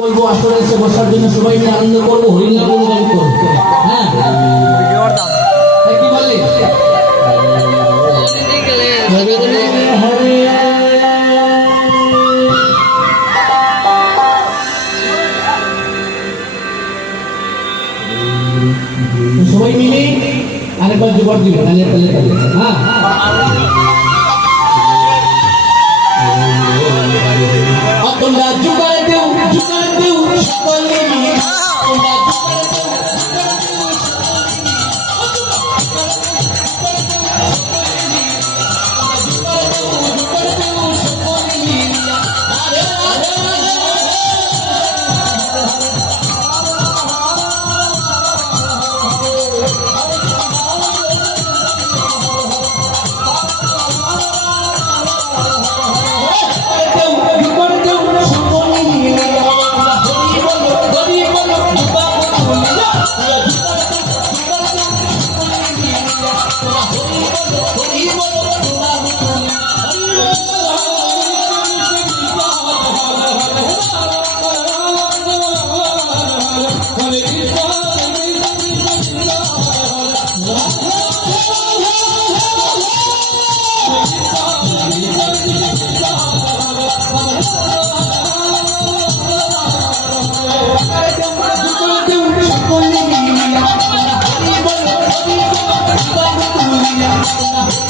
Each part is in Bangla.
বলব আসলে এসে বসার জন্য সবাই মিলে আনন্দ করব হরিনাম গুণগান করব। হ্যাঁ? কি বলে? সবাই মিলে আরেকবার জোগাড় দিবেন তাহলে তাহলে। হ্যাঁ? Yeah.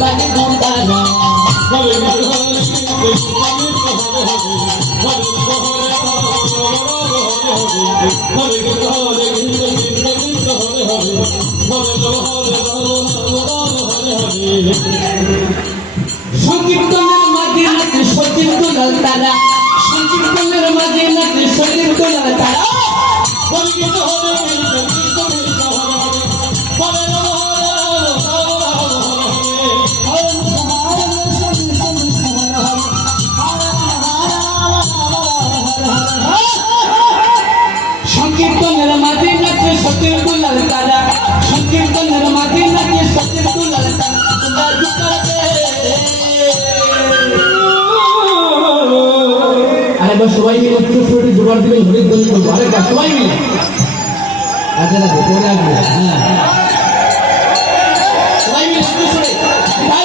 বাজে বাজে গুন্ডালা সংকীর্তনের মাঝে সচিন দুলাল তারা সংকীর্তনের মাঝে সচিন দুলাল তারা সংকীর্তনের আরেকবার সবাই মিলে একটু ছোট জোগাড় দিবেন হরিদ দলি করব আরেকবার সবাই মিলে। আচ্ছা পরে আসবে হ্যাঁ তাই